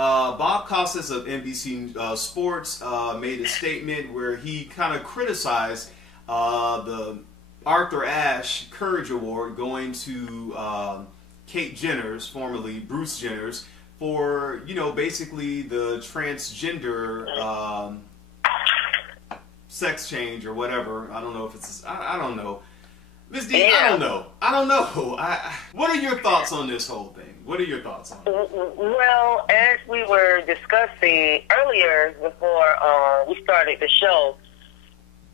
Bob Costas of NBC Sports made a statement where he kind of criticized the Arthur Ashe Courage Award going to Caitlyn Jenner's, formerly Bruce Jenner's, for, you know, basically the transgender sex change or whatever. I don't know if it's, I don't know. Ms. D, yeah. I don't know. What are your thoughts on this whole thing? What are your thoughts on it? Well, as we were discussing earlier before we started the show,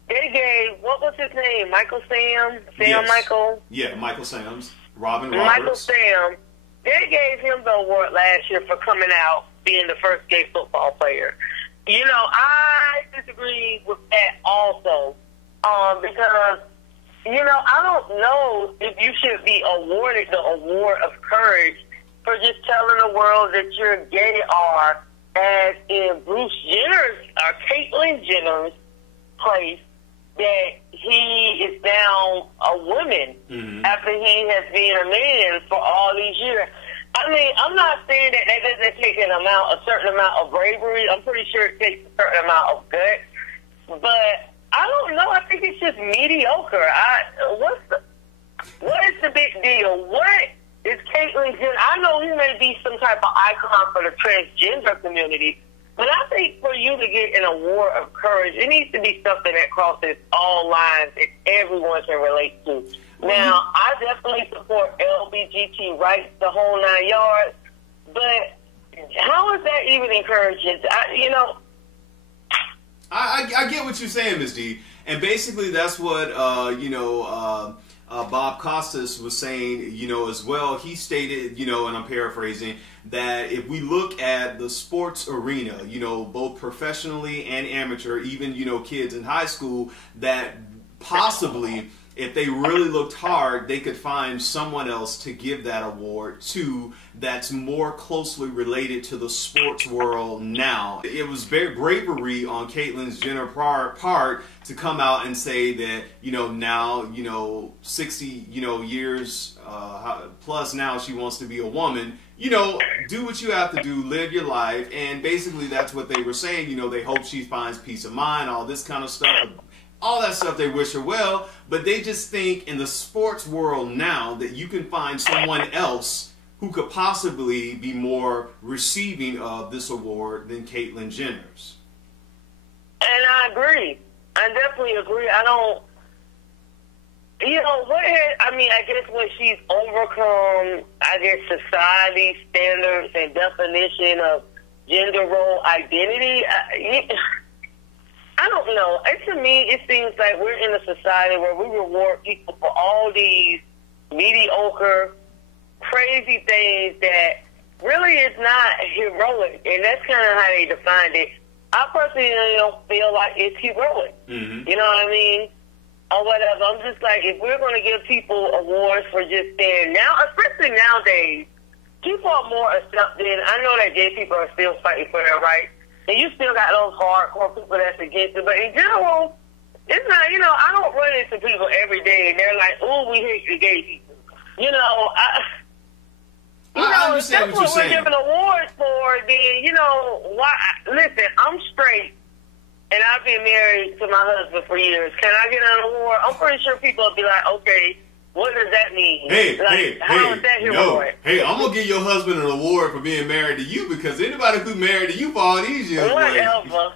they gave, what was his name? Michael Sam? Yes. Michael? Yeah, Michael Sam's. Robin Roberts. Michael Sam. They gave him the award last year for coming out being the first gay football player. You know, I disagree with that also. Because, you know, I don't know if you should be awarded the award of courage for just telling the world that you're gay, or as in Bruce Jenner's or Caitlyn Jenner's place, that he is now a woman after he has been a man for all these years. I mean, I'm not saying that that doesn't take a certain amount of bravery. I'm pretty sure it takes a certain amount of guts. But I don't know. I think it's just mediocre. What is the big deal? What is Caitlyn Jenner? I know he may be some type of icon for the transgender community, but I think for you to get an award of courage, it needs to be something that crosses all lines that everyone can relate to. Now, I definitely support LBGT rights, the whole 9 yards, but how is that even encouraging? I get what you're saying, Ms. D, and basically that's what Bob Costas was saying, you know, as well. He stated, you know, and I'm paraphrasing, that if we look at the sports arena, you know, both professionally and amateur, even, you know, kids in high school, that possibly, if they really looked hard, they could find someone else to give that award to that's more closely related to the sports world now. It was very bravery on Caitlyn Jenner's part to come out and say that, you know, now, you know, 60, you know, years plus now she wants to be a woman. You know, do what you have to do, live your life, and basically that's what they were saying. You know, they hope she finds peace of mind, all this kind of stuff. All that stuff, they wish her well, but they just think in the sports world now that you can find someone else who could possibly be more receiving of this award than Caitlyn Jenner's. And I agree. I definitely agree. I don't, you know, I guess when she's overcome, I guess, society standards and definition of gender role identity, I don't know. To me, it seems like we're in a society where we reward people for all these mediocre, crazy things that really is not heroic. And that's kind of how they defined it. I personally don't feel like it's heroic. You know what I mean? Or whatever. I'm just like, if we're going to give people awards for just saying now, especially nowadays, people are more accepting. I know that gay people are still fighting for their rights. And you still got those hardcore people that's against it. But in general, it's not, you know, I don't run into people every day and they're like, ooh, we hate the gay people. You know, if that's what we're giving awards for, then, you know, why? Listen, I'm straight and I've been married to my husband for years. Can I get an award? I'm pretty sure people will be like, okay, what does that mean? How is that heroic? Hey, I'm going to give your husband an award for being married to you, because anybody who married to you for all these years. Whatever.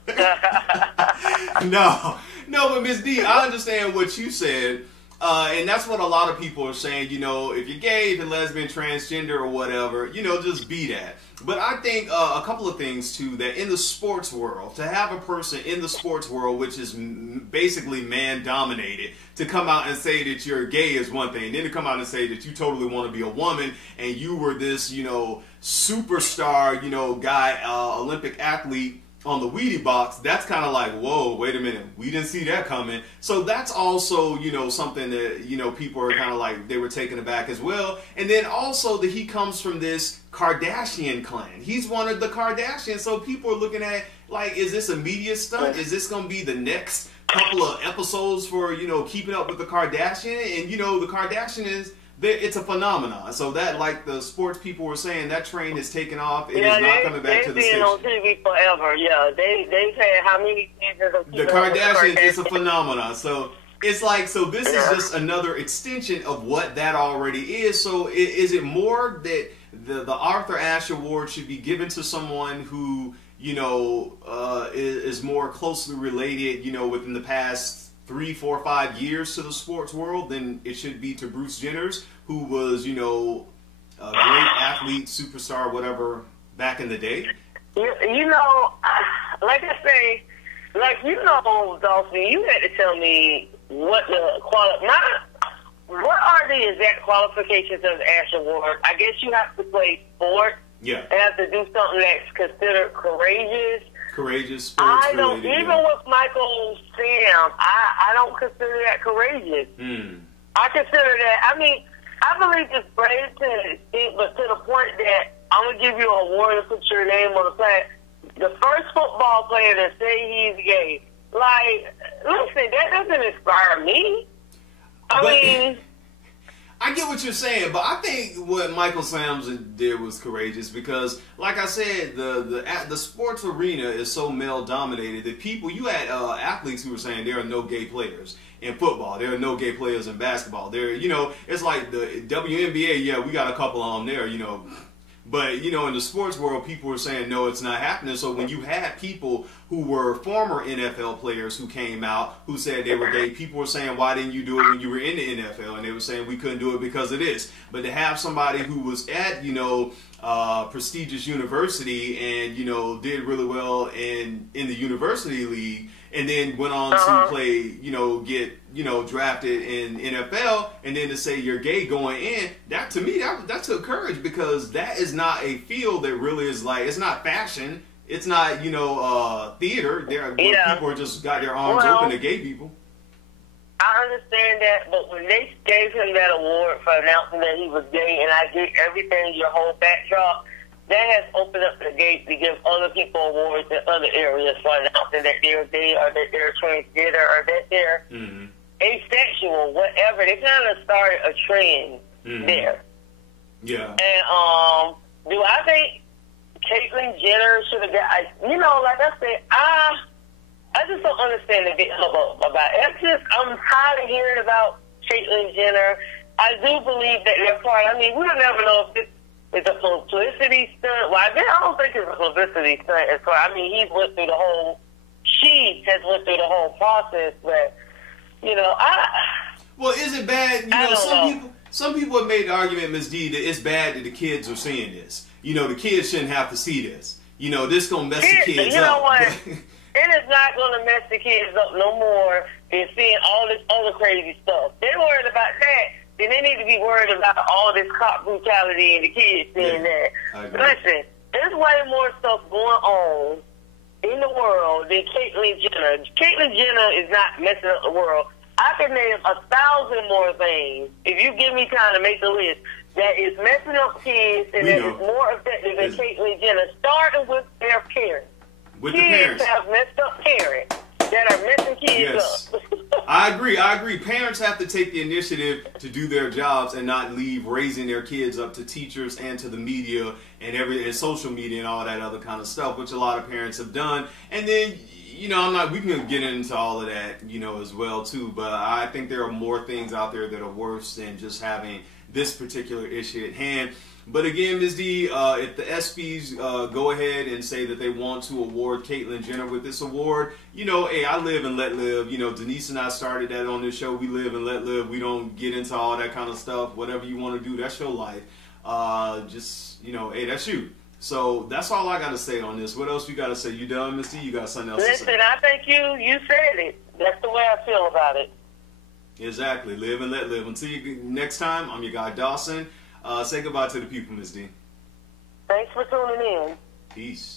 No, but Ms. D, I understand what you said. And that's what a lot of people are saying, you know, if you're gay, if you're lesbian, transgender, or whatever, you know, just be that. But I think a couple of things, too, that in the sports world, to have a person in the sports world, which is basically man-dominated, to come out and say that you're gay is one thing. Then to come out and say that you totally want to be a woman and you were this, you know, superstar, you know, guy, Olympic athlete on the Wheatie box, that's kind of like, whoa, wait a minute, we didn't see that coming. So that's also, you know, something that, you know, people are kind of like, they were taken aback as well. And then also that he comes from this Kardashian clan. He's one of the Kardashians, so people are looking at, like, is this a media stunt? Is this going to be the next couple of episodes for, you know, keeping up with the Kardashian? And, you know, the Kardashian is it's a phenomenon. So that, like the sports people were saying, that train has taken off. It is not coming back to the station. They've been on TV forever. Yeah, they've had how many seasons of the Kardashians? It's a phenomenon. So it's like, so this is just another extension of what that already is. So is it more that the Arthur Ashe Award should be given to someone who, you know, is more closely related, you know, within the past 3, 4, 5 years to the sports world than it should be to Bruce Jenner's, who was, you know, a great athlete, superstar, whatever, back in the day? You know, like I say, like, you know, Dawson, you had to tell me what are the exact qualifications of the Ashe Award. I guess you have to play sport. Yeah. And have to do something that's considered courageous. Courageous, sports I don't, related, even with Michael Sam, I don't consider that courageous. I consider that, I mean, I believe it's brave to an extent, but to the point that I'm going to give you an award and put your name on the plaque. The first football player to say he's gay. Like, listen, that doesn't inspire me. I mean, I get what you're saying, but I think what Michael Sams did was courageous because, like I said, the sports arena is so male dominated that people, you had athletes who were saying there are no gay players in football, there are no gay players in basketball. There, you know, it's like the WNBA. Yeah, we got a couple of them there, you know. But, you know, in the sports world, people were saying, no, it's not happening. So when you had people who were former NFL players who came out, who said they were gay, people were saying, why didn't you do it when you were in the NFL? And they were saying we couldn't do it because of this. But to have somebody who was at, you know, prestigious university and, you know, did really well in the university league, and then went on to play, you know, get, you know, drafted in NFL, and then to say you're gay going in, that to me, that took courage, because that is not a field that really is like, it's not fashion, it's not, you know, theater. There, people are just got their arms open to gay people. I understand that, but when they gave him that award for announcing that he was gay, and I get everything, your whole backdrop, that has opened up the gate to give other people awards in other areas for announcing that they're gay or that they're transgender or that they're asexual, whatever. They kind of started a trend there. Yeah. And do I think Caitlyn Jenner should have got, you know, like I said, I just don't understand the big hubbub about it. I'm tired of hearing about Caitlyn Jenner. I do believe that they're part. I mean, we'll never know if it's a publicity stunt. Well, I don't think it's a publicity stunt. I mean, she has went through the whole process, but, you know, well, is it bad? You know, some people have made the argument, Ms. D, that it's bad that the kids are seeing this. You know, the kids shouldn't have to see this. You know, this gonna mess the kids up. You know what? It is not gonna mess the kids up no more than seeing all this other crazy stuff. They're worried about that. Then they need to be worried about all this cop brutality and the kids seeing that. Listen, there's way more stuff going on in the world than Caitlyn Jenner. Caitlyn Jenner is not messing up the world. I can name 1,000 more things, if you give me time to make the list, that is messing up kids and that is more effective than Caitlyn Jenner, starting with their parents. With the parents. Kids have messed up parents that are messing kids up. I agree. Parents have to take the initiative to do their jobs and not leave raising their kids up to teachers and to the media and social media and all that other kind of stuff, which a lot of parents have done. And then, you know, we can get into all of that, you know, as well too. But I think there are more things out there that are worse than just having this particular issue at hand. But again, Ms. D, if the ESPYs go ahead and say that they want to award Caitlyn Jenner with this award, you know, hey, I live and let live. You know, Denise and I started that on this show. We live and let live. We don't get into all that kind of stuff. Whatever you want to do, that's your life. Just, you know, hey, that's you. So that's all I got to say on this. What else you got to say? You done, Ms. D? You got something else to say? Listen, I think you said it. That's the way I feel about it. Exactly. Live and let live. Until next time, I'm your guy, Dawson. Say goodbye to the people, Ms. D. Thanks for tuning in. Peace.